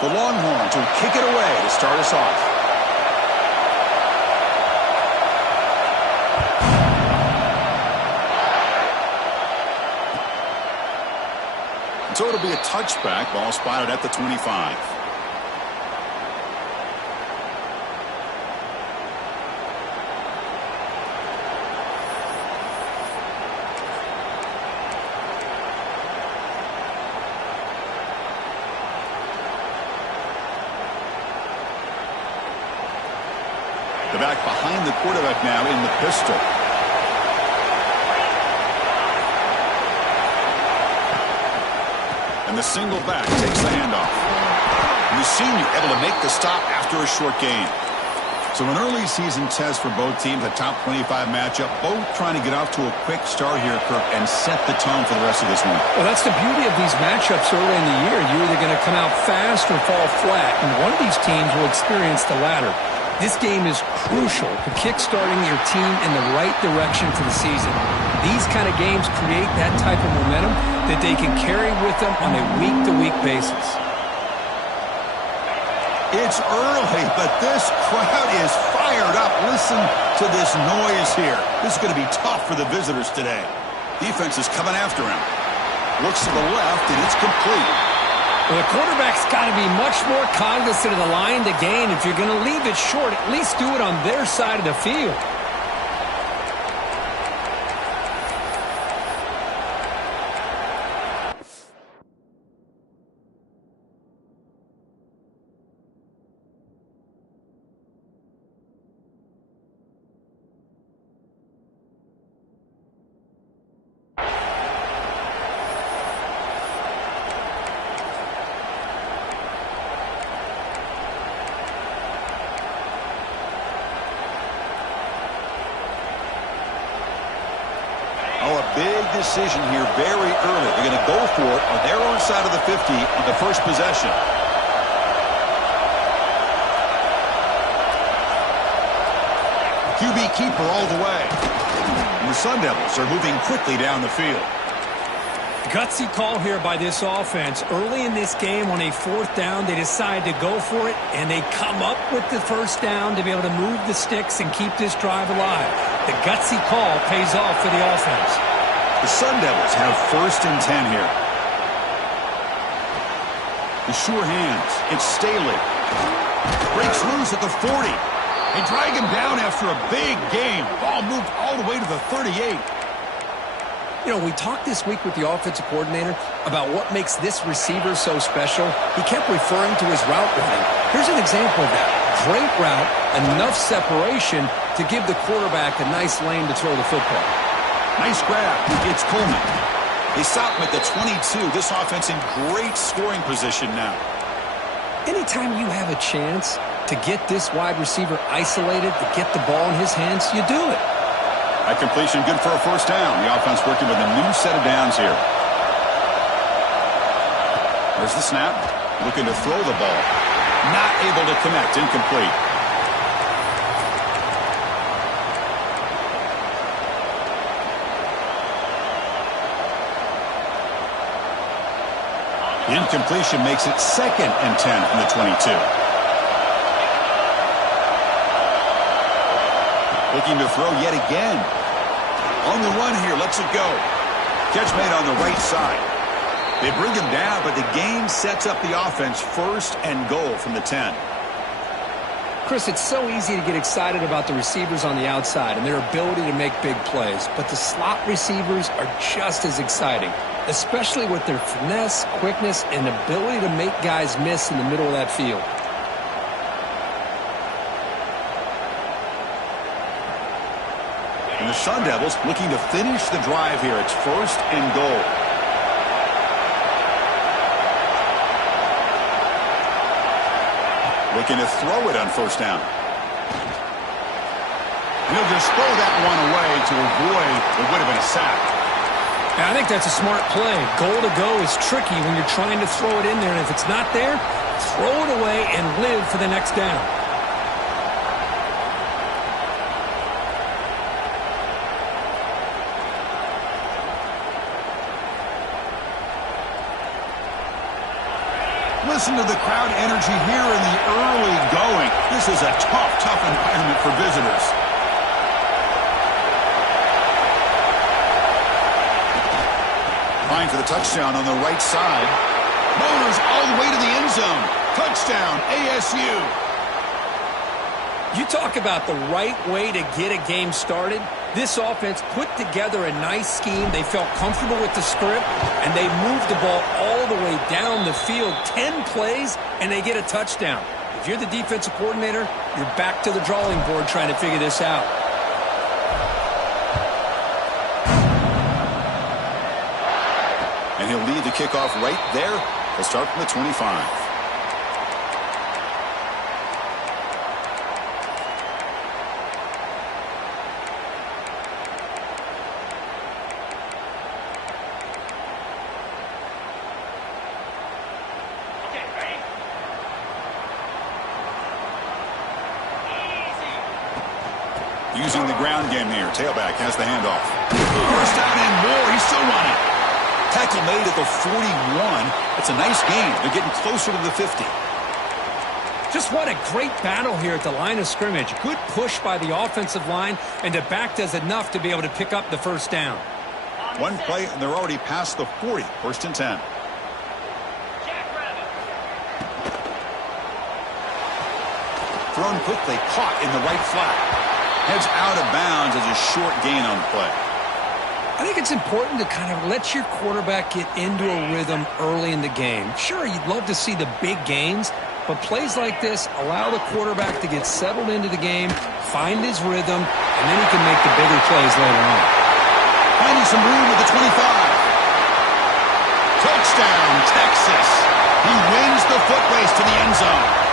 The Longhorns will kick it away to start us off. So it'll be a touchback. Ball spotted at the 25. The back behind the quarterback now in the pistol. And the single back takes the handoff. And the senior able to make the stop after a short gain. So an early season test for both teams, a top 25 matchup. Both trying to get off to a quick start here, Kirk, and set the tone for the rest of this one. Well, that's the beauty of these matchups early in the year. You're either going to come out fast or fall flat, and one of these teams will experience the latter. This game is crucial for kickstarting your team in the right direction for the season. These kind of games create that type of momentum that they can carry with them on a week-to-week basis. It's early, but this crowd is fired up. Listen to this noise here. This is going to be tough for the visitors today. Defense is coming after him. Looks to the left, and it's complete. Well, the quarterback's got to be much more cognizant of the line to gain. If you're going to leave it short, at least do it on their side of the field. Big decision here very early. They're going to go for it on their own side of the 50 on the first possession. QB keeper all the way. And the Sun Devils are moving quickly down the field. Gutsy call here by this offense. Early in this game on a fourth down, they decide to go for it, and they come up with the first down to be able to move the sticks and keep this drive alive. The gutsy call pays off for the offense. The Sun Devils have 1st and 10 here. The sure hands. It's Staley. Breaks loose at the 40. They drag him down after a big game. Ball moved all the way to the 38. You know, we talked this week with the offensive coordinator about what makes this receiver so special. He kept referring to his route running. Here's an example of that. Great route, enough separation to give the quarterback a nice lane to throw the football. Nice grab. It's Coleman. They stop him at the 22. This offense in great scoring position now. Anytime you have a chance to get this wide receiver isolated, to get the ball in his hands, you do it. That completion good for a first down. The offense working with a new set of downs here. There's the snap. Looking to throw the ball. Not able to connect. Incomplete. The incompletion makes it 2nd and 10 from the 22. Looking to throw yet again. On the run here, lets it go. Catch made on the right side. They bring him down, but the game sets up the offense 1st and goal from the 10. Chris, it's so easy to get excited about the receivers on the outside and their ability to make big plays, but the slot receivers are just as exciting, especially with their finesse, quickness, and ability to make guys miss in the middle of that field. And the Sun Devils looking to finish the drive here. It's 1st and goal. Looking to throw it on first down. And he'll just throw that one away to avoid what would have been a sack. I think that's a smart play. Goal to go is tricky when you're trying to throw it in there, and if it's not there, throw it away and live for the next down. Listen to the crowd energy here in the early going. This is a tough environment for visitors. Trying for the touchdown on the right side. Motors all the way to the end zone. Touchdown, ASU. You talk about the right way to get a game started. This offense put together a nice scheme. They felt comfortable with the script, and they moved the ball all the way down the field. 10 plays, and they get a touchdown. If you're the defensive coordinator, you're back to the drawing board trying to figure this out. And he'll lead the kickoff right there. They'll start from the 25. Using the ground game here. Tailback has the handoff. First down and more. He's still running. Tackle made at the 41. That's a nice gain. They're getting closer to the 50. Just what a great battle here at the line of scrimmage. Good push by the offensive line, and the back does enough to be able to pick up the first down. One play, and they're already past the 40. First and 10. Thrown quickly, caught in the right flat. Heads out of bounds as a short gain on the play. I think it's important to kind of let your quarterback get into a rhythm early in the game. Sure, you'd love to see the big gains, but plays like this allow the quarterback to get settled into the game, find his rhythm, and then he can make the bigger plays later on. Finding some room at the 25. Touchdown, Texas. He wins the foot race to the end zone.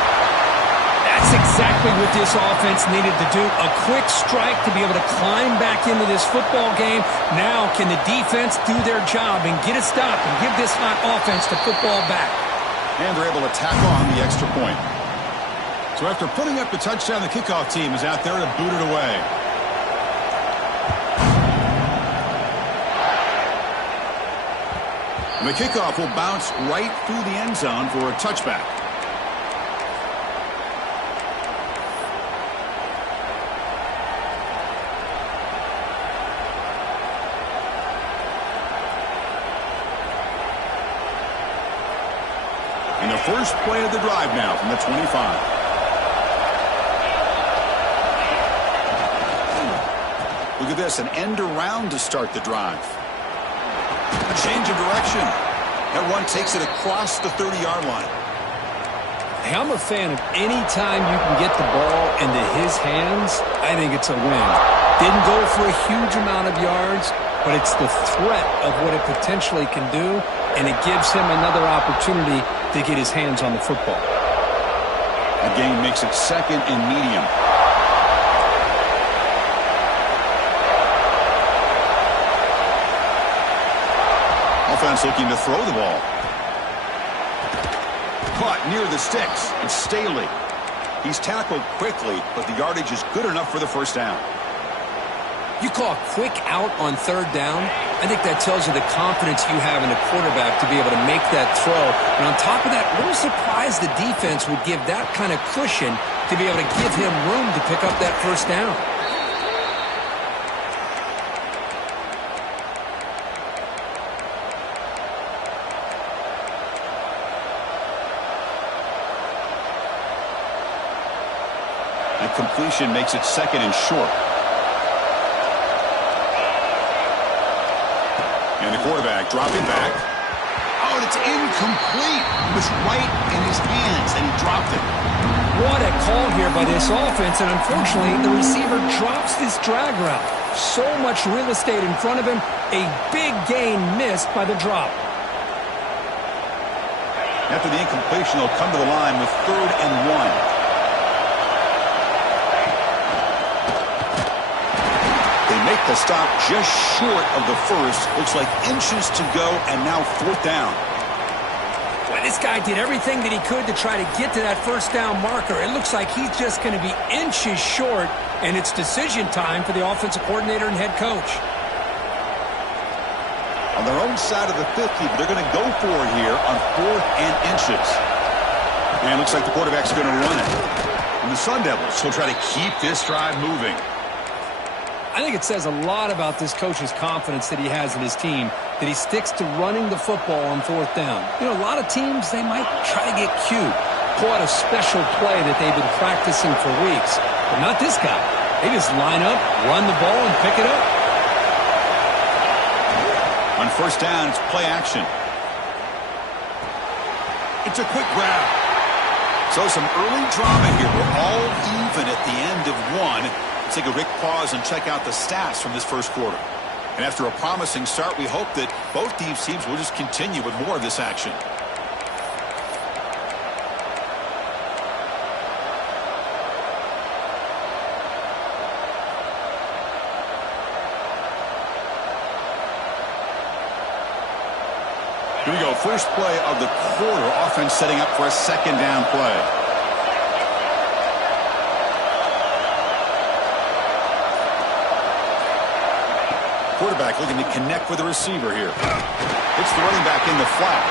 That's exactly what this offense needed to do. A quick strike to be able to climb back into this football game. Now can the defense do their job and get a stop and give this hot offense the football back? And they're able to tack on the extra point. So after putting up the touchdown, the kickoff team is out there to boot it away. And the kickoff will bounce right through the end zone for a touchback. And the first play of the drive now from the 25. Look at this, an end around to start the drive. A change of direction. That run takes it across the 30-yard line. Hey, I'm a fan of any time you can get the ball into his hands, I think it's a win. Didn't go for a huge amount of yards, but it's the threat of what it potentially can do, and it gives him another opportunity to get his hands on the football. That gain makes it second and medium. Offense looking to throw the ball. Caught near the sticks. It's Staley. He's tackled quickly, but the yardage is good enough for the first down. You call a quick out on third down. I think that tells you the confidence you have in a quarterback to be able to make that throw. And on top of that, a little surprised the defense would give that kind of cushion to be able to give him room to pick up that first down. That completion makes it second and short. And the quarterback dropping back. Oh, and it's incomplete. It was right in his hands, and he dropped it. What a call here by this offense, and unfortunately, the receiver drops this drag route. So much real estate in front of him. A big gain missed by the drop. After the incompletion, they'll come to the line with 3rd and 1. Make the stop just short of the first. Looks like inches to go, and now 4th down. Well, this guy did everything that he could to try to get to that first down marker. It looks like he's just going to be inches short, and it's decision time for the offensive coordinator and head coach. On their own side of the 50, but they're going to go for it here on 4th and inches. And looks like the quarterback's going to run it. And the Sun Devils will try to keep this drive moving. I think it says a lot about this coach's confidence that he has in his team, that he sticks to running the football on fourth down. You know, a lot of teams, they might try to get cute, pull out a special play that they've been practicing for weeks. But not this guy. They just line up, run the ball, and pick it up. On first down, it's play action. It's a quick grab. So some early drama here. We're all even at the end of one. Let's take a quick pause and check out the stats from this first quarter. And after a promising start, we hope that both these teams will just continue with more of this action. Here we go. First play of the quarter. Offense setting up for a second down play. Quarterback looking to connect with the receiver here. It's the running back in the flat.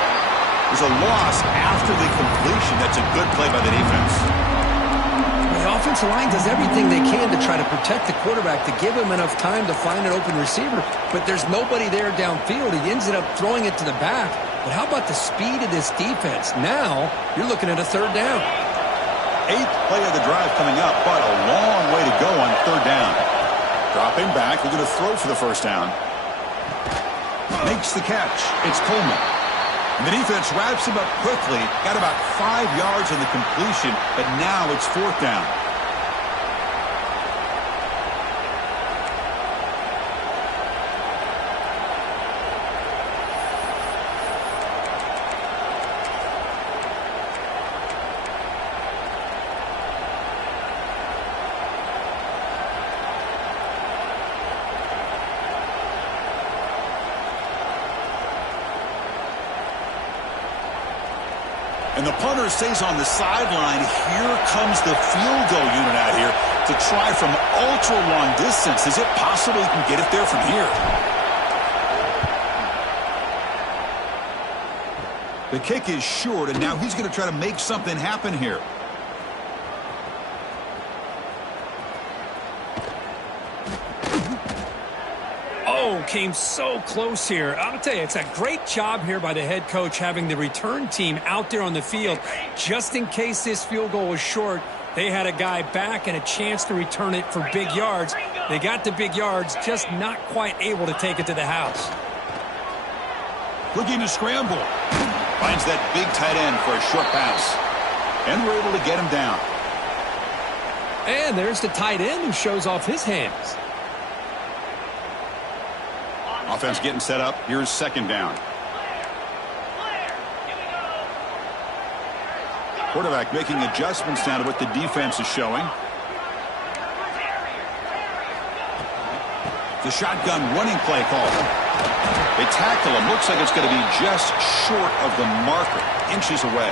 There's a loss after the completion. That's a good play by the defense. The offensive line does everything they can to try to protect the quarterback, to give him enough time to find an open receiver. But there's nobody there downfield. He ends up throwing it to the back. But how about the speed of this defense? Now you're looking at a third down. 8th play of the drive coming up, but a long way to go on third down. Dropping back, we're going to throw for the first down. Makes the catch. It's Coleman. And the defense wraps him up quickly. Got about 5 yards on the completion, but now it's fourth down. And the punter stays on the sideline. Here comes the field goal unit out here to try from ultra-long distance. Is it possible he can get it there from here? The kick is short, and now he's going to try to make something happen here. Came so close here. I'll tell you, it's a great job here by the head coach having the return team out there on the field. Just in case this field goal was short, they had a guy back and a chance to return it for big yards. They got the big yards, just not quite able to take it to the house. Looking to scramble. Finds that big tight end for a short pass. And we're able to get him down. And there's the tight end who shows off his hands. Offense getting set up. Here's second down. Quarterback making adjustments now to what the defense is showing. The shotgun running play call. They tackle him. Looks like it's going to be just short of the marker. Inches away.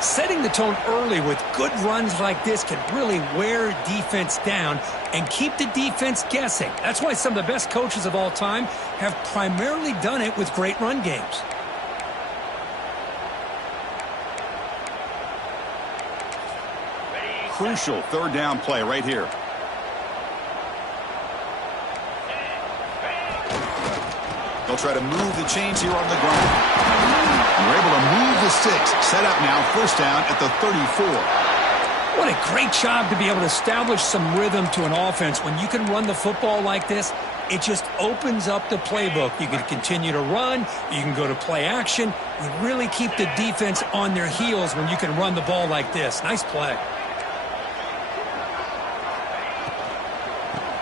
Setting the tone early with good runs like this can really wear defense down and keep the defense guessing. That's why some of the best coaches of all time have primarily done it with great run games. Crucial third down play right here. They'll try to move the chains here on the ground. And we're able to move the sticks. Set up now, first down at the 34. What a great job to be able to establish some rhythm to an offense. When you can run the football like this, it just opens up the playbook. You can continue to run. You can go to play action. You really keep the defense on their heels when you can run the ball like this. Nice play.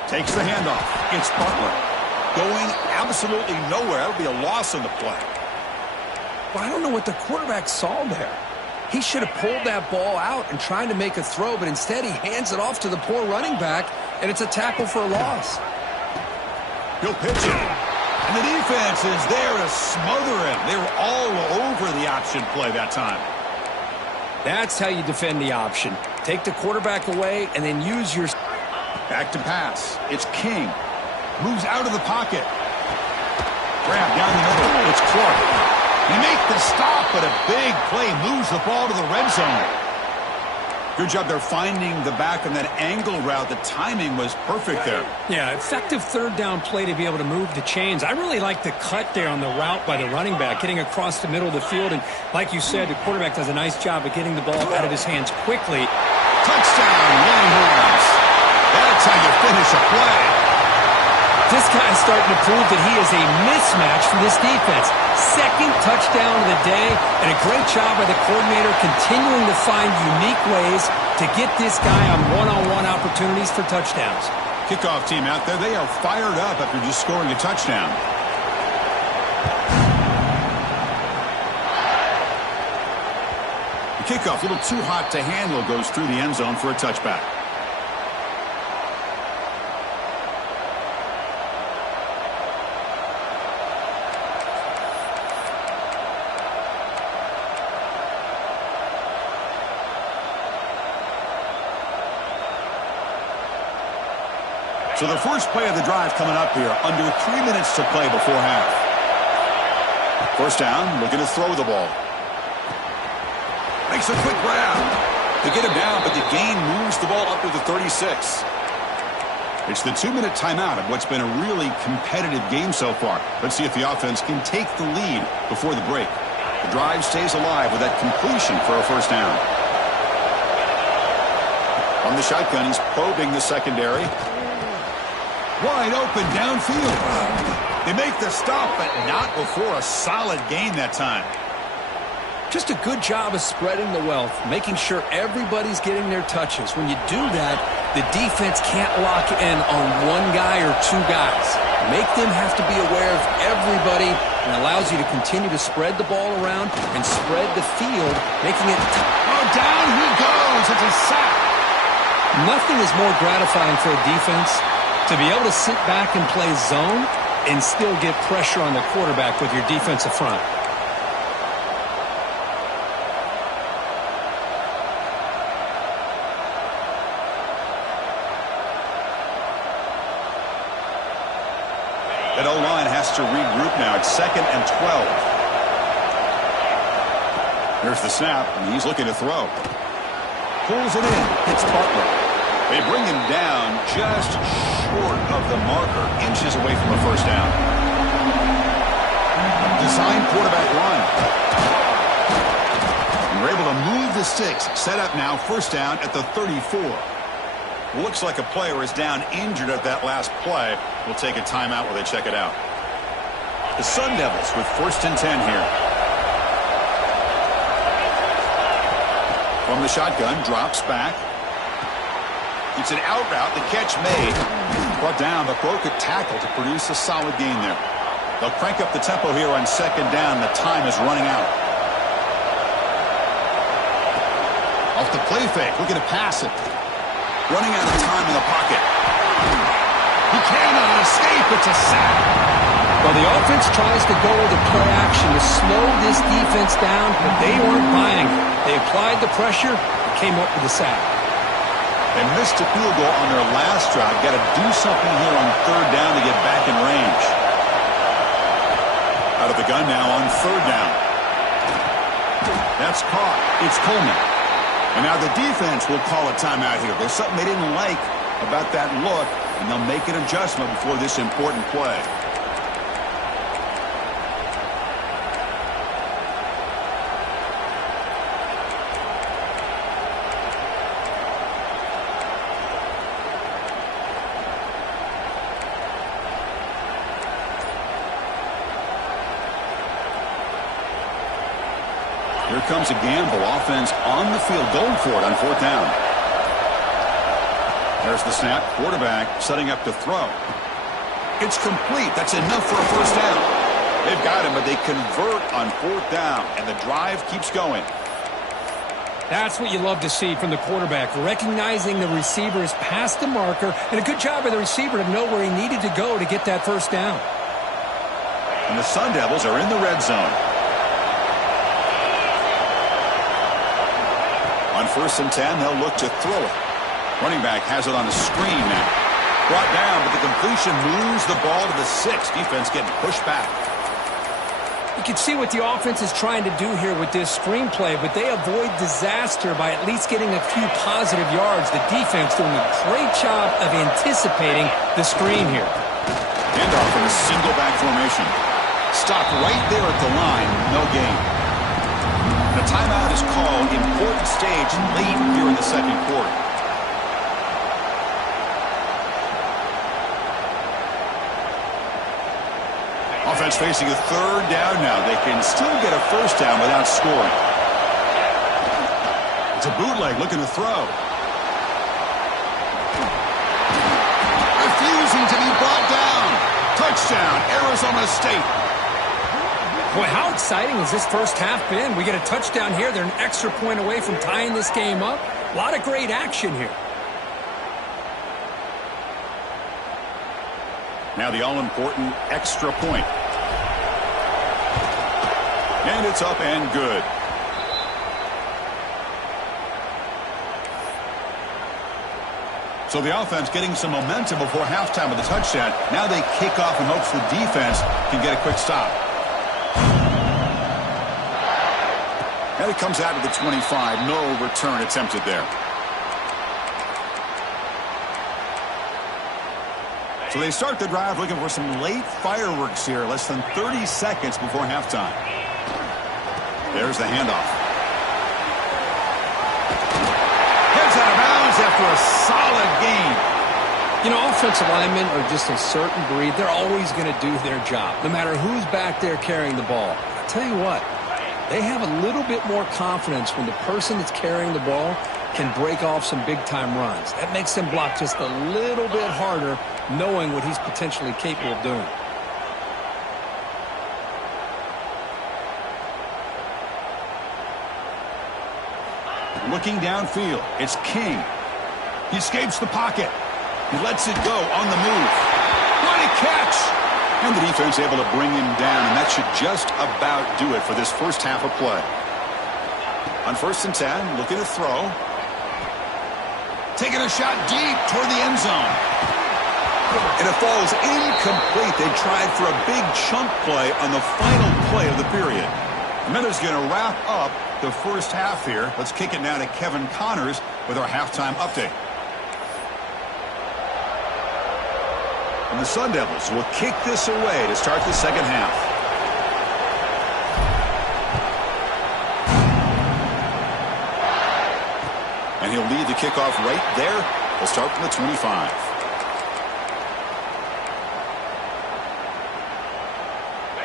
Takes the handoff. It's Butler. Going absolutely nowhere. That'll be a loss on the play. Well, I don't know what the quarterback saw there. He should have pulled that ball out and tried to make a throw, but instead he hands it off to the poor running back, and it's a tackle for a loss. He'll pitch it. And the defense is there to smother him. They were all over the option play that time. That's how you defend the option. Take the quarterback away and then use your... Back to pass. It's King. Moves out of the pocket. Grab down the middle. It's Clark. He make the stop, but a big play moves the ball to the red zone. Good job there finding the back on that angle route. The timing was perfect there. Yeah, effective third down play to be able to move the chains. I really like the cut there on the route by the running back, getting across the middle of the field. And like you said, the quarterback does a nice job of getting the ball out of his hands quickly. Touchdown, Longhorns. That's how you finish a play. This guy is starting to prove that he is a mismatch for this defense. Second touchdown of the day, and a great job by the coordinator continuing to find unique ways to get this guy on one-on-one opportunities for touchdowns. Kickoff team out there, they are fired up after just scoring a touchdown. The kickoff, a little too hot to handle, goes through the end zone for a touchback. So the first play of the drive coming up here, under 3 minutes to play before half. First down, looking to throw the ball. Makes a quick grab. They get him down, but the gain moves the ball up to the 36. It's the 2-minute timeout of what's been a really competitive game so far. Let's see if the offense can take the lead before the break. The drive stays alive with that completion for a first down. On the shotgun, he's probing the secondary. Wide open downfield. They make the stop, but not before a solid gain that time. Just a good job of spreading the wealth, making sure everybody's getting their touches. When you do that, the defense can't lock in on one guy or two guys. Make them have to be aware of everybody, and allows you to continue to spread the ball around and spread the field, making it... Oh, down he goes. It's a sack. Nothing is more gratifying for a defense to be able to sit back and play zone and still get pressure on the quarterback with your defensive front. That O-line has to regroup now. It's 2nd and 12. Here's the snap, and he's looking to throw. Pulls it in. It's Butler. They bring him down just short of the marker, inches away from a first down. Design quarterback run. And we're able to move the sticks. Set up now, first down at the 34. Looks like a player is down injured at that last play. We'll take a timeout while they check it out. The Sun Devils with 1st and 10 here. From the shotgun, drops back. It's an out route. The catch made. Brought down, but broke a tackle to produce a solid gain there. They'll crank up the tempo here on 2nd down. The time is running out. Off the play fake. Looking to pass it. Running out of time in the pocket. He cannot escape. It's a sack. Well, the offense tries to go with the play action to slow this defense down, but they weren't buying it. They applied the pressure and came up with a sack. They missed a field goal on their last drive. Got to do something here on 3rd down to get back in range. Out of the gun now on 3rd down. That's caught. It's Coleman. And now the defense will call a timeout here. There's something they didn't like about that look, and they'll make an adjustment before this important play. Here comes a gamble. Offense on the field, going for it on 4th down. There's the snap. Quarterback setting up to throw. It's complete. That's enough for a first down. They've got him, but they convert on 4th down, and the drive keeps going. That's what you love to see from the quarterback, recognizing the receiver is past the marker, and a good job by the receiver to know where he needed to go to get that first down. And the Sun Devils are in the red zone. On 1st and 10, they'll look to throw it. Running back has it on a screen now. Brought down, but the completion moves the ball to the 6. Defense getting pushed back. You can see what the offense is trying to do here with this screenplay, but they avoid disaster by at least getting a few positive yards. The defense doing a great job of anticipating the screen here. Handoff in a single back formation. Stopped right there at the line, no gain. The timeout is called. Important stage late here in the second quarter. Offense facing a third down now. They can still get a first down without scoring. It's a bootleg looking to throw. Refusing to be brought down. Touchdown, Arizona State. Boy, how exciting has this first half been? We get a touchdown here. They're an extra point away from tying this game up. A lot of great action here. Now the all-important extra point. And it's up and good. So the offense getting some momentum before halftime with a touchdown. Now they kick off in hopes the defense can get a quick stop. And it comes out to the 25. No return attempted there. So they start the drive looking for some late fireworks here. Less than 30 seconds before halftime. There's the handoff. Heads out of bounds after a solid gain. You know, offensive linemen are just a certain breed. They're always going to do their job, no matter who's back there carrying the ball. I'll tell you what, they have a little bit more confidence when the person that's carrying the ball can break off some big-time runs. That makes them block just a little bit harder, knowing what he's potentially capable of doing. Looking downfield, it's King. He escapes the pocket. He lets it go on the move. What a catch! And the defense able to bring him down, and that should just about do it for this first half of play. On 1st and 10, looking to throw. Taking a shot deep toward the end zone. And it falls incomplete. They tried for a big chunk play on the final play of the period. And that is going to wrap up the first half here. Let's kick it now to Kevin Connors with our halftime update. And the Sun Devils will kick this away to start the second half. And he'll lead the kickoff right there. We'll start from the 25.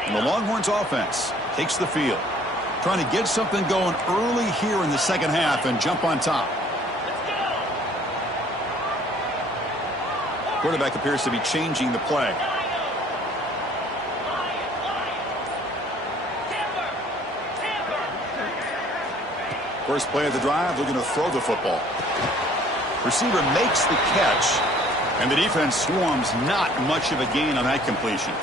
And the Longhorns offense takes the field. Trying to get something going early here in the second half and jump on top. Quarterback appears to be changing the play. First play of the drive, looking to throw the football. Receiver makes the catch, and the defense swarms. Not much of a gain on that completion.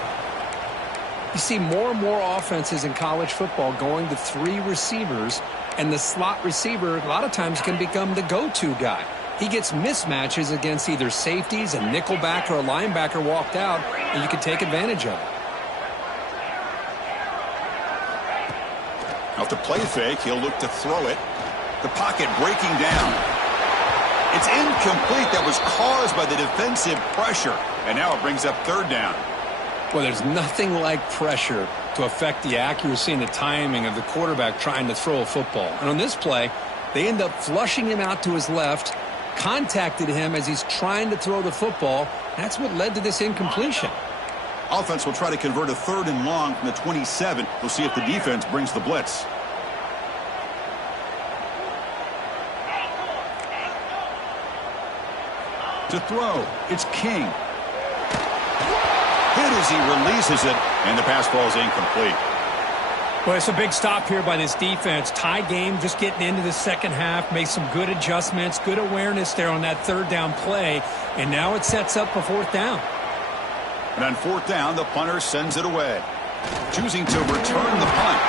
You see more and more offenses in college football going to 3 receivers, and the slot receiver a lot of times can become the go-to guy. He gets mismatches against either safeties, a nickelback, or a linebacker walked out, and you can take advantage of it. Off the play fake, he'll look to throw it. The pocket breaking down. It's incomplete. That was caused by the defensive pressure, and now it brings up 3rd down. Well, there's nothing like pressure to affect the accuracy and the timing of the quarterback trying to throw a football. And on this play, they end up flushing him out to his left, contacted him as he's trying to throw the football. That's what led to this incompletion. Offense will try to convert a 3rd and long from the 27. We'll see if the defense brings the blitz. To throw, it's King. Hit as he releases it, and the pass ball is incomplete. Well, it's a big stop here by this defense. Tie game, just getting into the second half, made some good adjustments, good awareness there on that 3rd down play, and now it sets up a 4th down. And on 4th down, the punter sends it away, choosing to return the punt.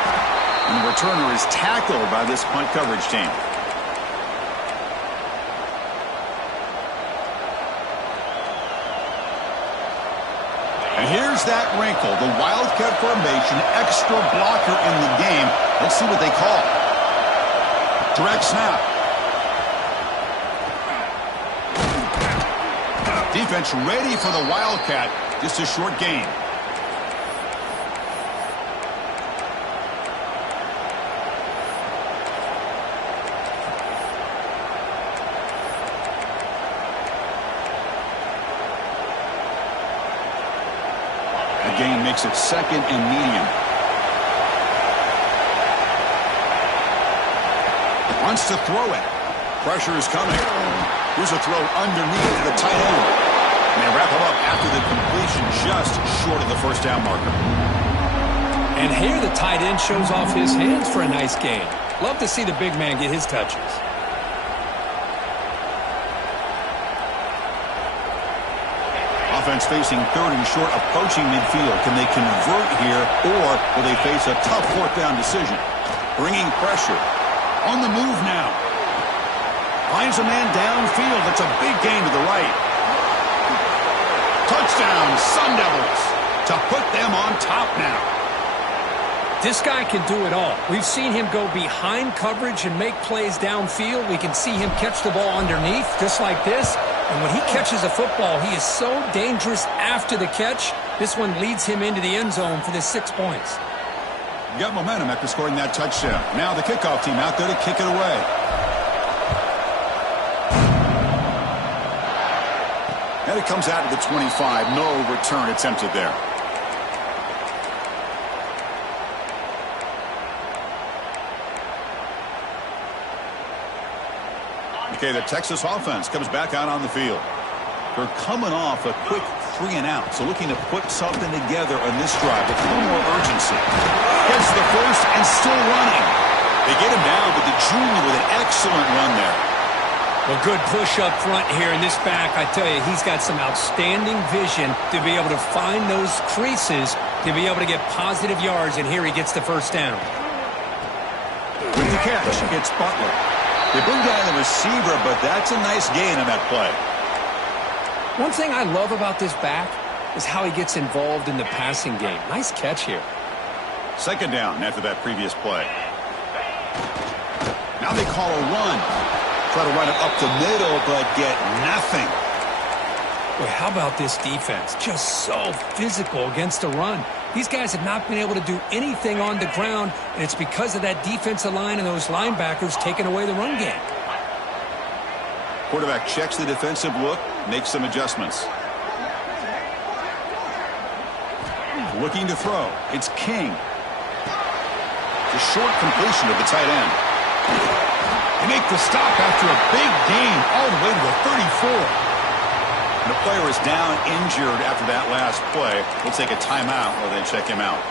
And the returner is tackled by this punt coverage team. And here's that wrinkle, the Wildcat formation, extra blocker in the game. Let's see what they call. Direct snap. Defense ready for the Wildcat. Just a short gain. The gain makes it second and medium. Wants to throw it. Pressure is coming. Here's a throw underneath the tight end. And they wrap him up after the completion, just short of the first down marker. And here the tight end shows off his hands for a nice gain. Love to see the big man get his touches. Offense facing third and short, approaching midfield. Can they convert here, or will they face a tough fourth down decision? Bringing pressure. On the move now. Finds a man downfield. That's a big gain to the right. Touchdown, Sun Devils, to put them on top now. This guy can do it all. We've seen him go behind coverage and make plays downfield. We can see him catch the ball underneath, just like this. And when he catches a football, he is so dangerous after the catch. This one leads him into the end zone for the 6 points. You got momentum after scoring that touchdown. Now the kickoff team out there to kick it away. And it comes out of the 25. No return attempted there. Okay, the Texas offense comes back out on the field. They're coming off a quick 3 and out, so looking to put something together on this drive with a little more urgency. Gets the first and still running. They get him down, but the junior with an excellent run there. Well, good push up front here in this back. I tell you, he's got some outstanding vision to be able to find those creases, to be able to get positive yards, and here he gets the first down. With the catch, it's Butler. They bring down the receiver, but that's a nice gain on that play. One thing I love about this back is how he gets involved in the passing game. Nice catch here. Second down after that previous play. Now they call a run. Try to run it up the middle, but get nothing. Boy, how about this defense? Just so physical against the run. These guys have not been able to do anything on the ground, and it's because of that defensive line and those linebackers taking away the run game. Quarterback checks the defensive look, makes some adjustments. Looking to throw. It's King. The short completion of the tight end. They make the stop after a big gain all the way to the 34. And the player is down injured after that last play. We'll take a timeout while they check him out.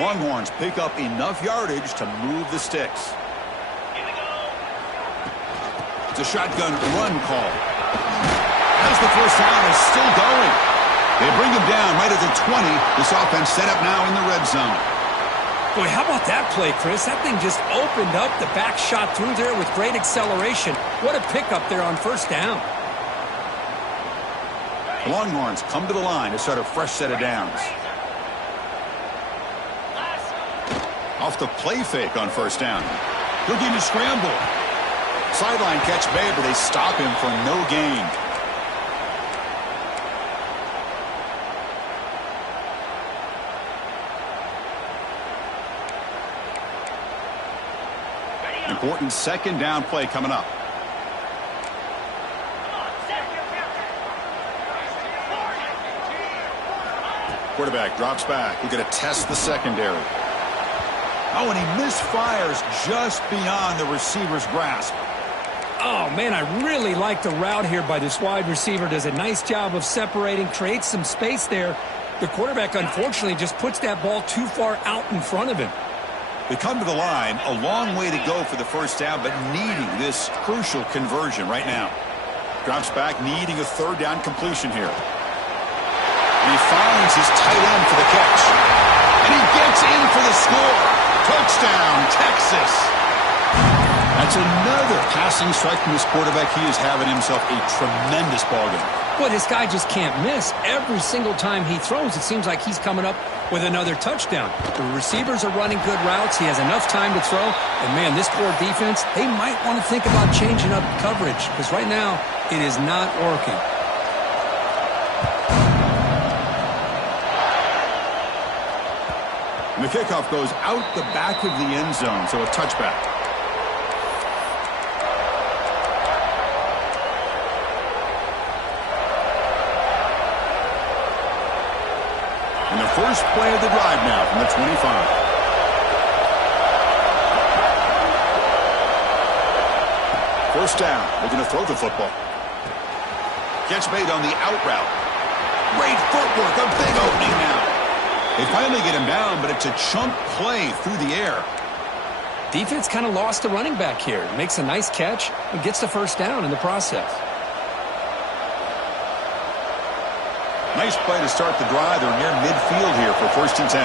Longhorns pick up enough yardage to move the sticks. It's a shotgun run call. As the first down is still going. They bring him down right at the 20. This offense set up now in the red zone. Boy, how about that play, Chris? That thing just opened up. The back shot through there with great acceleration. What a pickup there on first down. The Longhorns come to the line to start a fresh set of downs. Off the play fake on first down. Looking to scramble. Sideline catch made, but they stop him for no gain. Important second down play coming up. Quarterback drops back. We're going to test the secondary. Oh, and he misfires just beyond the receiver's grasp. Oh, man, I really like the route here by this wide receiver. Does a nice job of separating, creates some space there. The quarterback, unfortunately, just puts that ball too far out in front of him. They come to the line, a long way to go for the first down, but needing this crucial conversion right now. Drops back, needing a third down completion here. And he finds his tight end for the catch. And he gets in for the score. Touchdown, Texas. That's another passing strike from this quarterback. He is having himself a tremendous ballgame. Boy, this guy just can't miss. Every single time he throws, it seems like he's coming up with another touchdown. The receivers are running good routes. He has enough time to throw. And, man, this poor defense, they might want to think about changing up coverage because right now it is not working. And the kickoff goes out the back of the end zone, so a touchback. And the first play of the drive now from the 25. First down, looking to throw the football. Catch made on the out route. Great footwork, a big opening now. They finally get him down, but it's a chunk play through the air. Defense kind of lost the running back here. Makes a nice catch and gets the first down in the process. Nice play to start the drive. They're near midfield here for 1st and 10.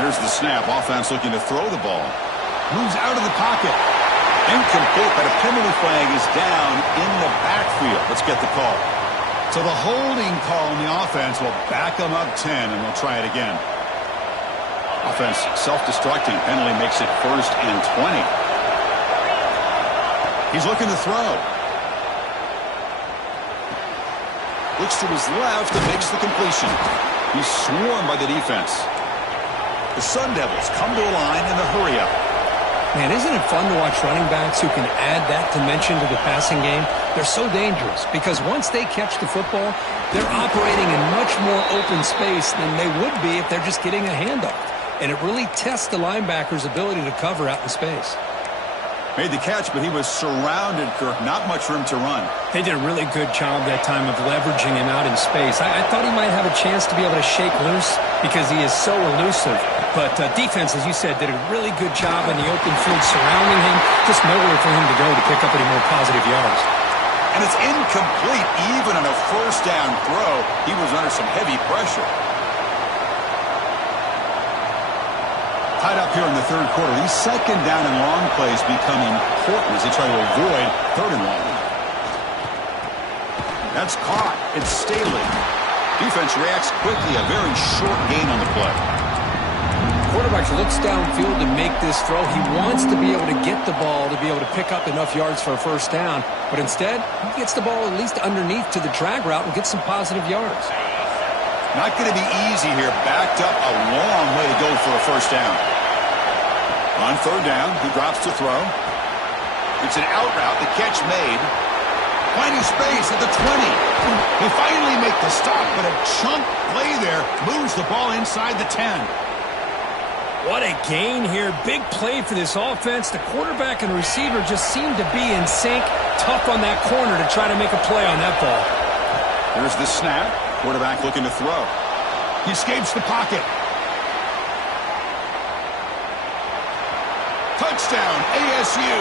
There's the snap. Offense looking to throw the ball. Moves out of the pocket. Incomplete, but a penalty flag is down in the backfield. Let's get the call. So the holding call on the offense will back them up 10, and they'll try it again. Offense self-destructing. Penalty makes it 1st and 20. He's looking to throw. Looks to his left and makes the completion. He's swarmed by the defense. The Sun Devils come to a line in the hurry-up. Man, isn't it fun to watch running backs who can add that dimension to the passing game? They're so dangerous because once they catch the football, they're operating in much more open space than they would be if they're just getting a handoff. And it really tests the linebacker's ability to cover out in space. Made the catch, but he was surrounded, Kirk. Not much room to run. They did a really good job that time of leveraging him out in space. I thought he might have a chance to be able to shake loose because he is so elusive. But defense, as you said, did a really good job in the open field surrounding him. Just nowhere for him to go to pick up any more positive yards. And it's incomplete. Even on a 1st down throw, he was under some heavy pressure. Tied up here in the 3rd quarter. These 2nd down and long plays become important as they try to avoid 3rd and long. That's caught. It's Staley. Defense reacts quickly. A very short gain on the play. Quarterback looks downfield to make this throw. He wants to be able to get the ball to be able to pick up enough yards for a 1st down. But instead, he gets the ball at least underneath to the drag route and gets some positive yards. Not going to be easy here. Backed up a long way to go for a 1st down. On 3rd down, he drops to throw. It's an out route. The catch made. Finding space at the 20. They finally make the stop, but a chunk play there moves the ball inside the 10. What a gain here. Big play for this offense. The quarterback and receiver just seem to be in sync. Tough on that corner to try to make a play on that ball. Here's the snap. Quarterback looking to throw. He escapes the pocket. Touchdown, ASU.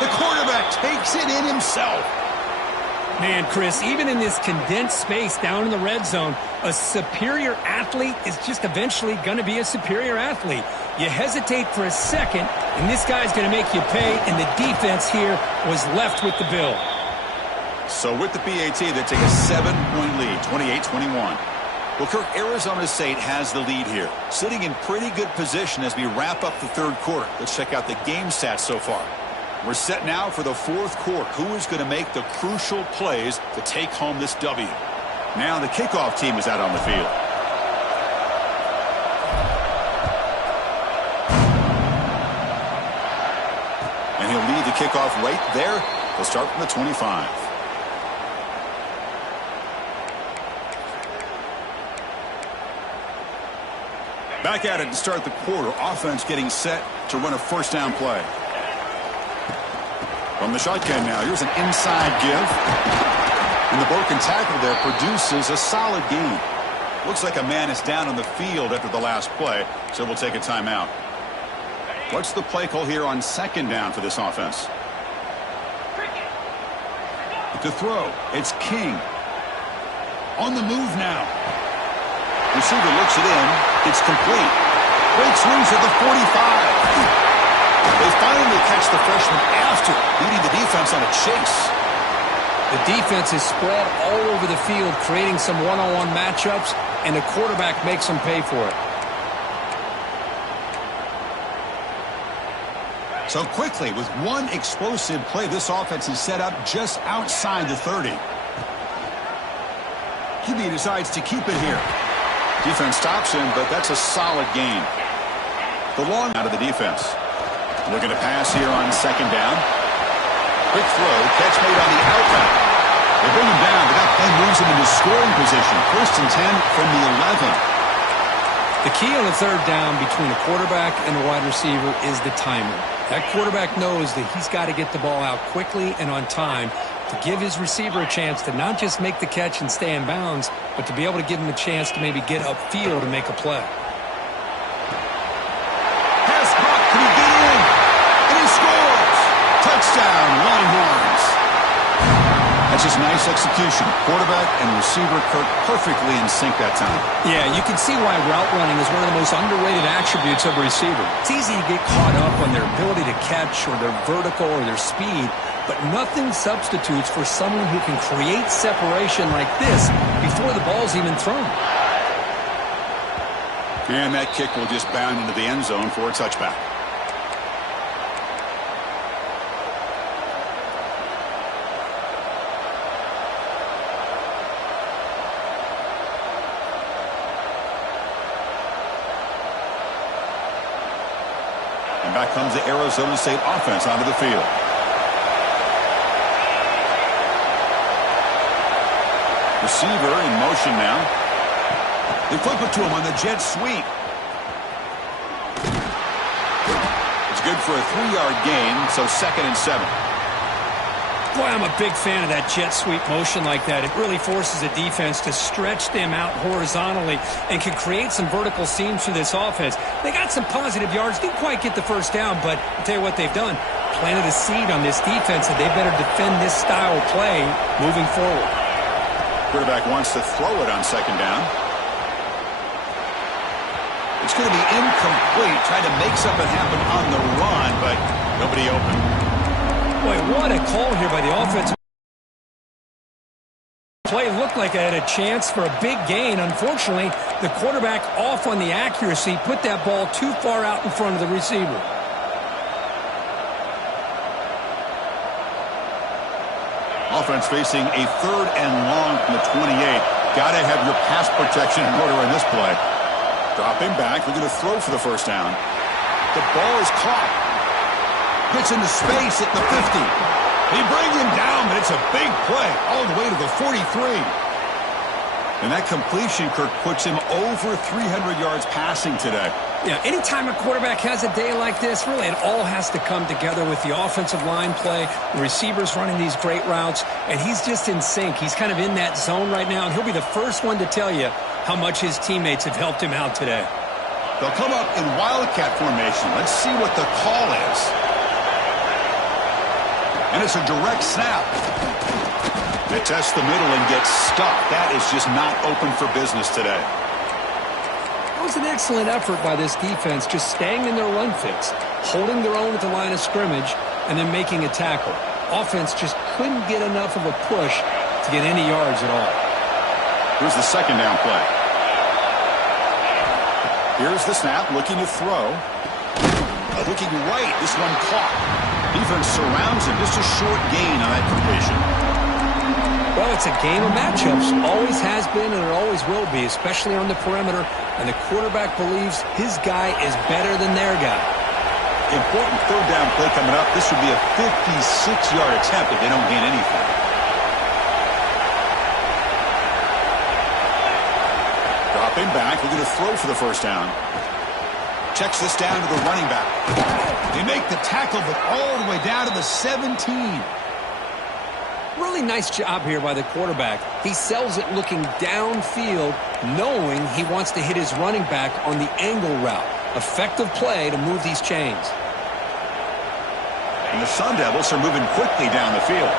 The quarterback takes it in himself. Man, Chris, even in this condensed space down in the red zone, a superior athlete is just eventually going to be a superior athlete. You hesitate for a second, and this guy's going to make you pay, and the defense here was left with the bill. So with the PAT, they take a 7-point lead, 28-21. Well, Kirk, Arizona State has the lead here, sitting in pretty good position as we wrap up the 3rd quarter. Let's check out the game stats so far. We're set now for the 4th quarter. Who is going to make the crucial plays to take home this W? Now the kickoff team is out on the field. And he'll lead the kickoff right there. He'll start from the 25. Back at it to start the quarter. Offense getting set to run a 1st down play. From the shotgun now, here's an inside give. And the broken tackle there produces a solid gain. Looks like a man is down on the field after the last play, so we'll take a timeout. What's the play call here on 2nd down for this offense? To throw, it's King. On the move now. Receiver looks it in. It's complete. Breaks loose at the 45. They finally catch the freshman after leading the defense on a chase. The defense is spread all over the field, creating some one-on-one matchups, and the quarterback makes them pay for it. So quickly, with one explosive play, this offense is set up just outside the 30. QB decides to keep it here. Defense stops him, but that's a solid gain. The long out of the defense. Looking to pass here on second down. Quick throw, catch made on the outside. They bring him down, but that play moves him into scoring position. 1st and 10 from the 11. The key on the third down between the quarterback and the wide receiver is the timing. That quarterback knows that he's got to get the ball out quickly and on time to give his receiver a chance to not just make the catch and stay in bounds, but to be able to give him a chance to maybe get upfield and make a play. Pass caught, can he get in? And he scores! Touchdown, Longhorns! That's just nice execution. Quarterback and receiver Kirk perfectly in sync that time. Yeah, you can see why route running is one of the most underrated attributes of a receiver. It's easy to get caught up on their ability to catch or their vertical or their speed, but nothing substitutes for someone who can create separation like this before the ball's even thrown. And that kick will just bound into the end zone for a touchback. And back comes the Arizona State offense onto the field. Receiver in motion now. They flip it to him on the jet sweep. It's good for a 3-yard gain, so 2nd and 7. Boy, I'm a big fan of that jet sweep motion like that. It really forces the defense to stretch them out horizontally and can create some vertical seams for this offense. They got some positive yards, didn't quite get the first down, but I'll tell you what they've done. Planted a seed on this defense that they better defend this style of play moving forward. Quarterback wants to throw it on second down. It's going to be incomplete. Tried to make something happen on the run, but nobody open. Boy, what a call here by the offensive play. Looked like it had a chance for a big gain. Unfortunately, the quarterback off on the accuracy, put that ball too far out in front of the receiver. Offense facing a 3rd and long from the 28. Got to have your pass protection in order in this play. Dropping back, looking to throw for the first down. The ball is caught. Gets into space at the 50. They bring him down, but it's a big play all the way to the 43. And that completion, Kirk, puts him over 300 yards passing today. Yeah, anytime a quarterback has a day like this, really it all has to come together with the offensive line play, the receivers running these great routes, and he's just in sync. He's kind of in that zone right now, and he'll be the first one to tell you how much his teammates have helped him out today. They'll come up in Wildcat formation. Let's see what the call is. And it's a direct snap. They test the middle and get stuck. That is just not open for business today. It was an excellent effort by this defense, just staying in their run fix, holding their own at the line of scrimmage, and then making a tackle. Offense just couldn't get enough of a push to get any yards at all. Here's the second down play. Here's the snap, looking to throw. Looking right, this one caught. Defense surrounds him, just a short gain on that completion. Well, it's a game of matchups. Always has been and it always will be, especially on the perimeter. And the quarterback believes his guy is better than their guy. Important third down play coming up. This would be a 56-yard attempt if they don't gain anything. Dropping back, looking to throw for the first down. Checks this down to the running back. They make the tackle, but all the way down to the 17. Really nice job here by the quarterback. He sells it looking downfield, knowing he wants to hit his running back on the angle route. Effective play to move these chains. And the Sun Devils are moving quickly down the field.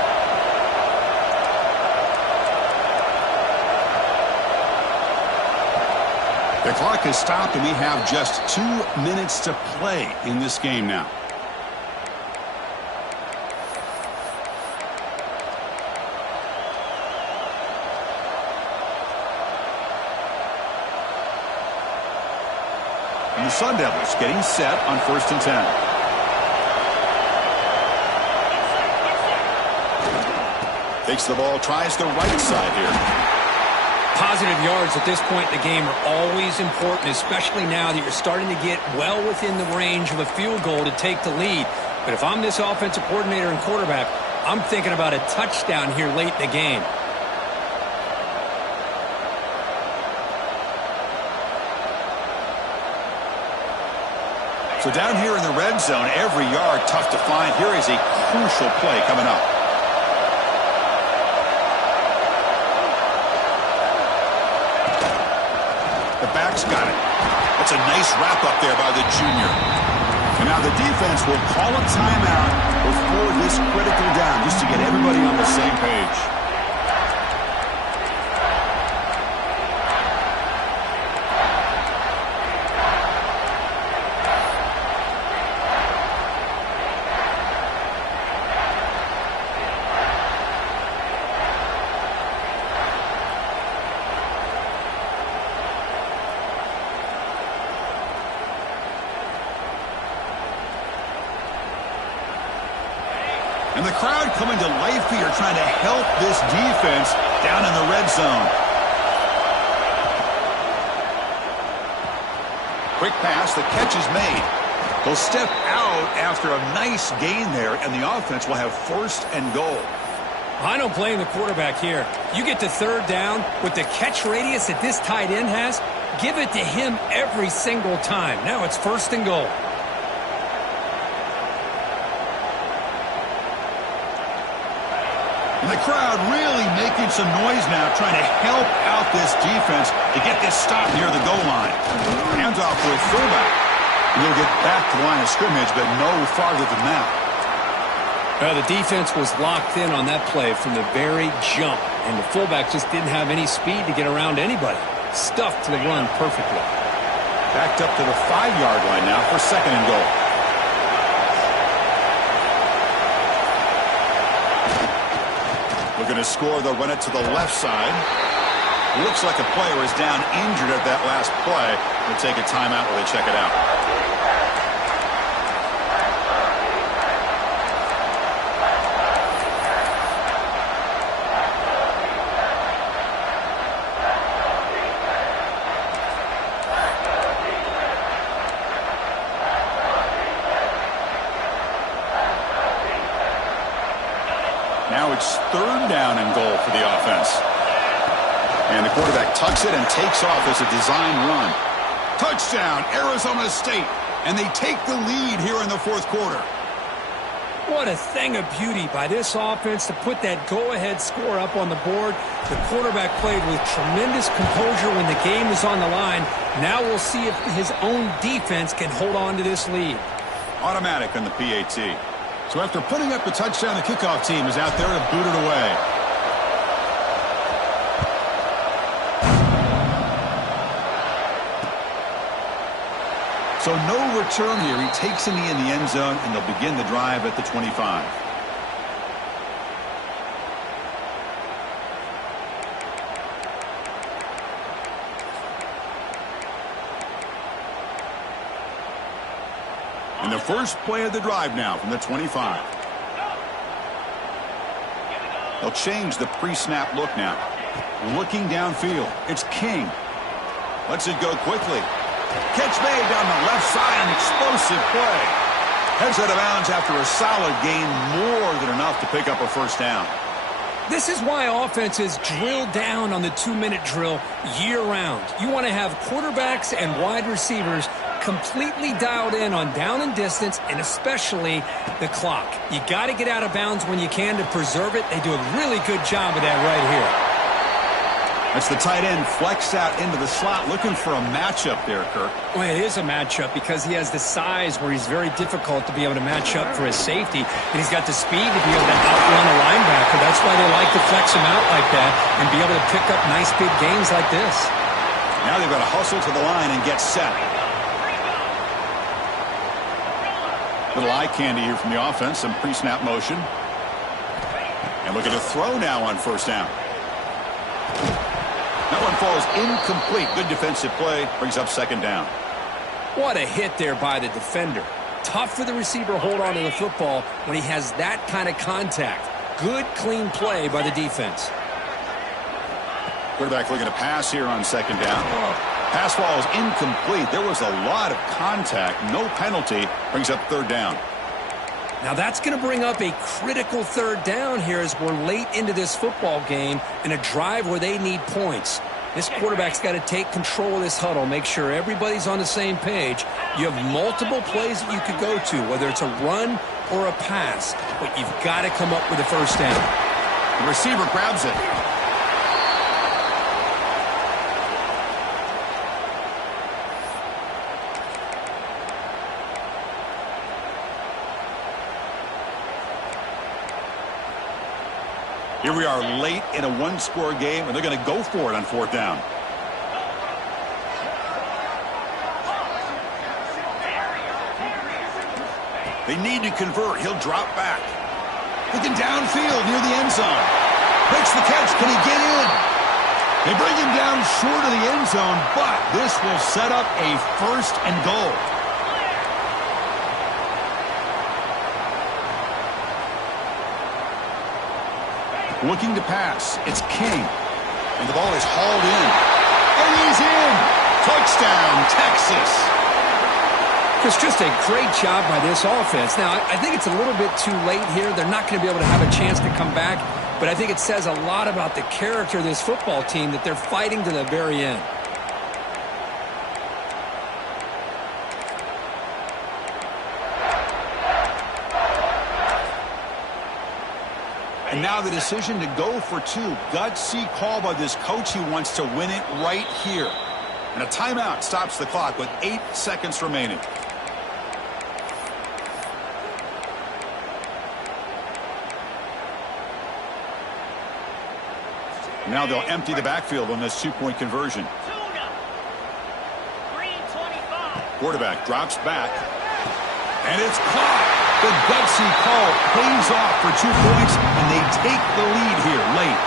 The clock has stopped, and we have just 2 minutes to play in this game now. And the Sun Devils getting set on 1st and 10. Takes the ball, tries the right side here. Positive yards at this point in the game are always important, especially now that you're starting to get well within the range of a field goal to take the lead. But if I'm this offensive coordinator and quarterback, I'm thinking about a touchdown here late in the game. So down here in the red zone, every yard tough to find. Here is a crucial play coming up. The back's got it. That's a nice wrap up there by the junior. And now the defense will call a timeout before this critical down just to get everybody on the same page. And the crowd coming to life here, trying to help this defense down in the red zone. Quick pass, the catch is made. They'll step out after a nice gain there, and the offense will have 1st and goal. I don't blame the quarterback here. You get to 3rd down with the catch radius that this tight end has, give it to him every single time. Now it's 1st and goal. And the crowd really making some noise now, trying to help out this defense to get this stop near the goal line. Hands off to a fullback. And he'll get back to the line of scrimmage, but no farther than that. The defense was locked in on that play from the very jump, and the fullback just didn't have any speed to get around anybody. Stuffed the run perfectly. Backed up to the 5-yard line now for 2nd and goal. Looking to score, they'll run it to the left side. Looks like a player is down injured at that last play. They'll take a timeout while they check it out. Now it's 3rd down and goal for the offense. And the quarterback tucks it and takes off as a design run. Touchdown, Arizona State. And they take the lead here in the 4th quarter. What a thing of beauty by this offense to put that go-ahead score up on the board. The quarterback played with tremendous composure when the game is on the line. Now we'll see if his own defense can hold on to this lead. Automatic on the PAT. So after putting up the touchdown, the kickoff team is out there to boot it away. So no return here. He takes in the end zone, and they'll begin the drive at the 25. And the first play of the drive now from the 25. They'll change the pre-snap look now. Looking downfield. It's King. Lets it go quickly. Catch made down the left side. An explosive play. Heads out of bounds after a solid gain. More than enough to pick up a 1st down. This is why offenses drill down on the 2-minute drill year-round. You want to have quarterbacks and wide receivers completely dialed in on down and distance, and especially the clock. You got to get out of bounds when you can to preserve it. They do a really good job of that right here. That's the tight end flexed out into the slot, looking for a matchup there, Kirk. Well, it is a matchup because he has the size where he's very difficult to be able to match up for his safety, and he's got the speed to be able to outrun a linebacker. That's why they like to flex him out like that and be able to pick up nice big gains like this. Now they've got to hustle to the line and get set. Little eye candy here from the offense, some pre-snap motion. And look at a throw now on 1st down. That one falls incomplete. Good defensive play. Brings up 2nd down. What a hit there by the defender. Tough for the receiver to hold on to the football when he has that kind of contact. Good, clean play by the defense. Quarterback looking to pass here on second down. Pass ball is incomplete. There was a lot of contact. No penalty. Brings up third down. Now that's going to bring up a critical third down here as we're late into this football game in a drive where they need points. This quarterback's got to take control of this huddle, make sure everybody's on the same page. You have multiple plays that you could go to, whether it's a run or a pass, but you've got to come up with a first down. The receiver grabs it. Here we are late in a one-score game, and they're going to go for it on fourth down. They need to convert. He'll drop back. Looking downfield near the end zone. Makes the catch. Can he get in? They bring him down short of the end zone, but this will set up a first and goal. Looking to pass. It's King. And the ball is hauled in. And he's in. Touchdown, Texas. It's just a great job by this offense. Now, I think it's a little bit too late here. They're not going to be able to have a chance to come back. But I think it says a lot about the character of this football team that they're fighting to the very end. And now the decision to go for two. Gutsy call by this coach. He wants to win it right here. And a timeout stops the clock with 8 seconds remaining. Now they'll empty the backfield on this two-point conversion. Quarterback drops back. And it's caught. The gutsy call pays off for 2 points, and they take the lead here late.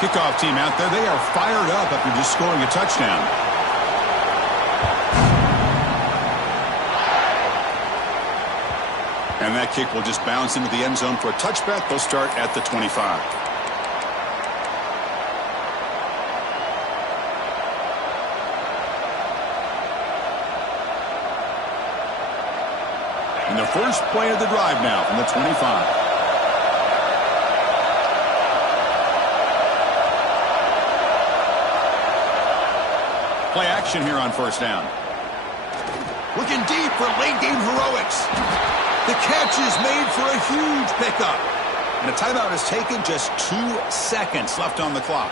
Kickoff team out there. They are fired up after just scoring a touchdown. And that kick will just bounce into the end zone for a touchback. They'll start at the 25. And the first play of the drive now from the 25. Play action here on first down. Looking deep for late game heroics. The catch is made for a huge pickup. And a timeout is taken, just 2 seconds left on the clock.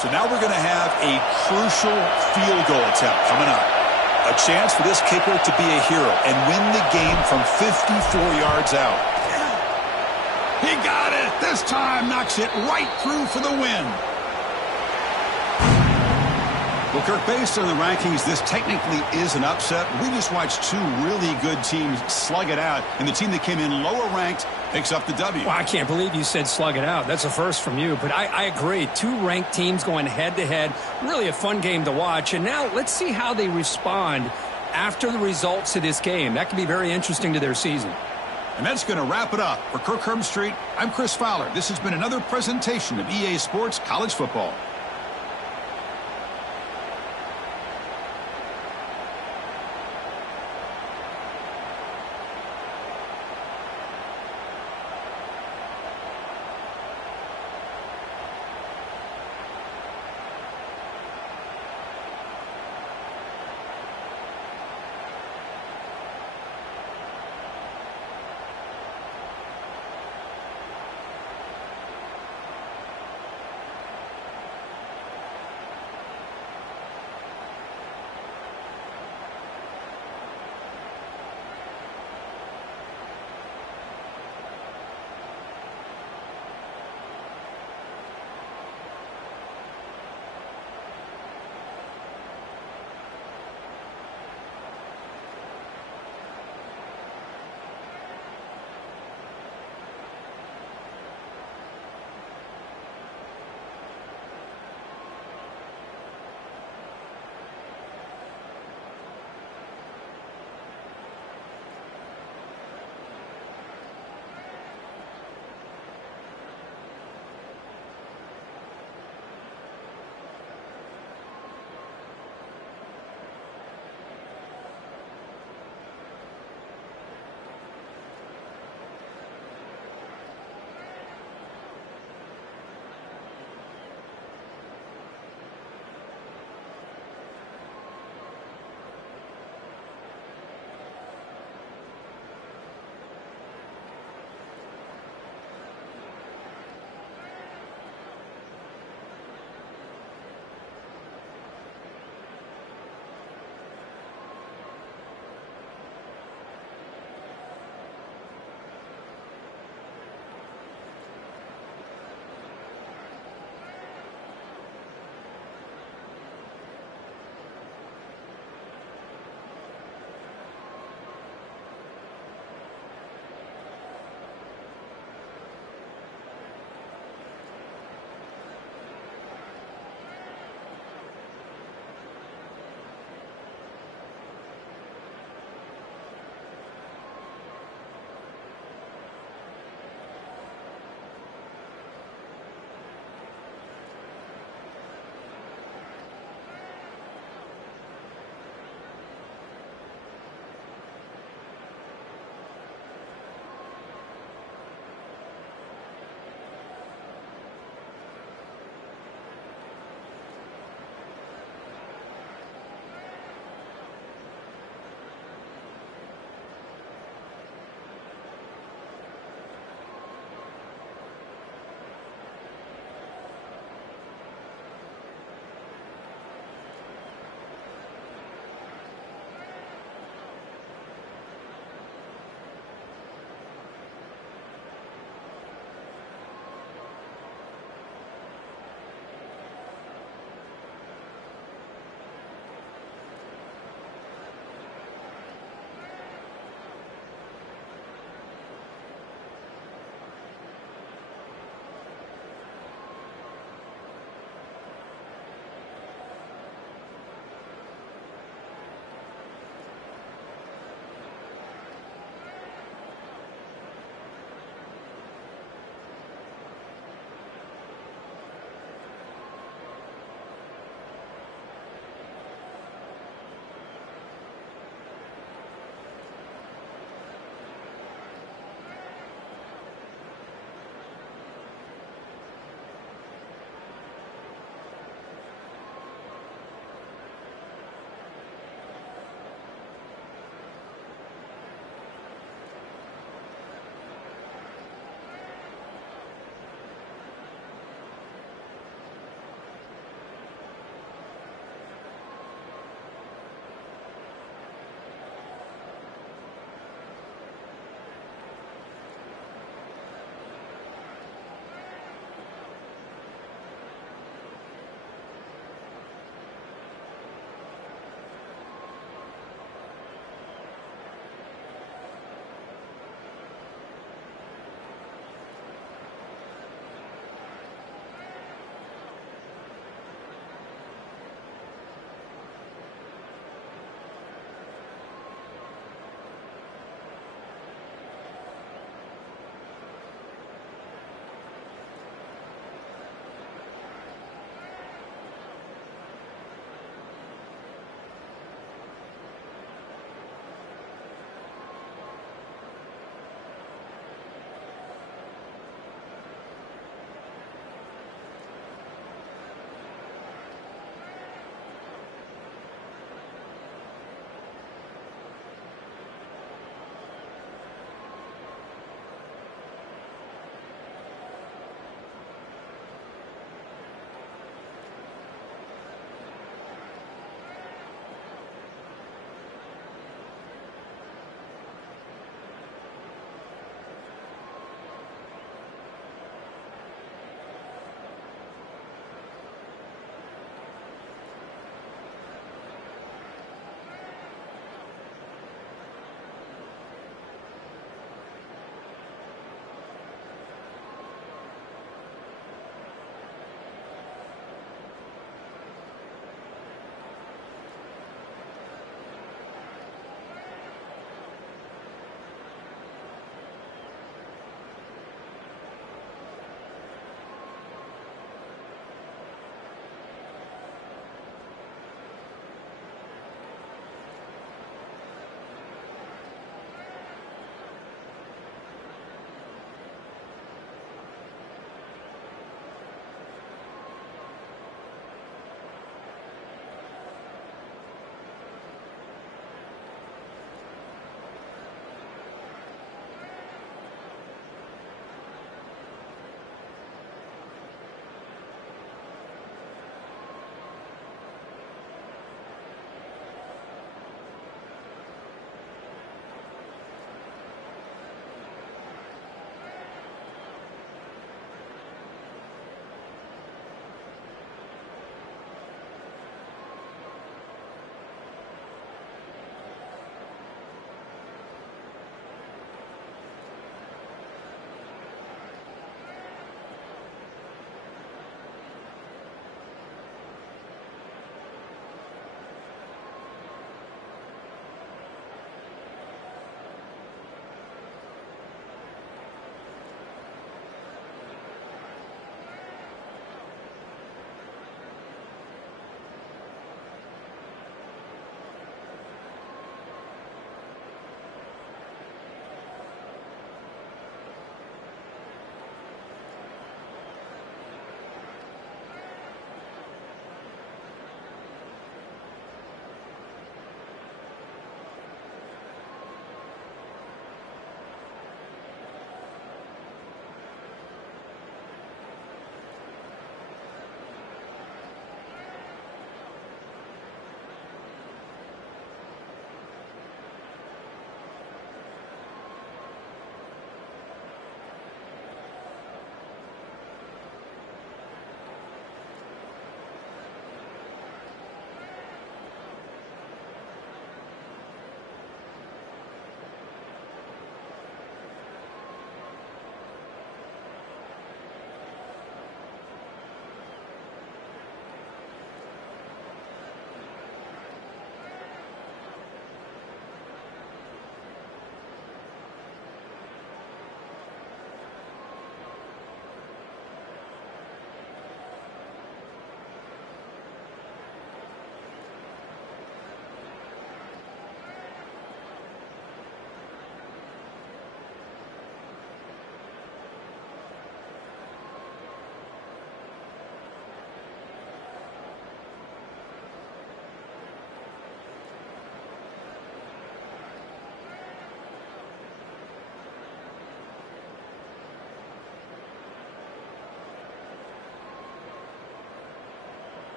So now we're going to have a crucial field goal attempt coming up. A chance for this kicker to be a hero and win the game from 54 yards out. He got it. This time knocks it right through for the win. Well, Kirk, based on the rankings, this technically is an upset. We just watched two really good teams slug it out, and the team that came in lower ranked picks up the W. Well, I can't believe you said slug it out. That's a first from you, but I agree. Two ranked teams going head-to-head. Really a fun game to watch. And now let's see how they respond after the results of this game. That could be very interesting to their season. And that's going to wrap it up. For Kirk Herbstreit, I'm Chris Fowler. This has been another presentation of EA Sports College Football.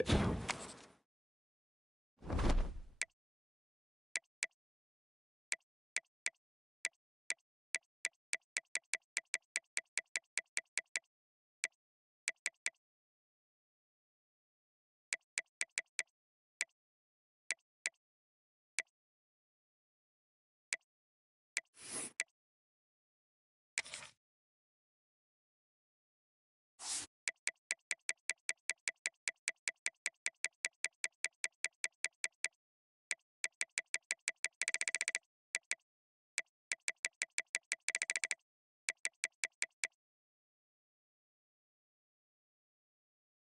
it.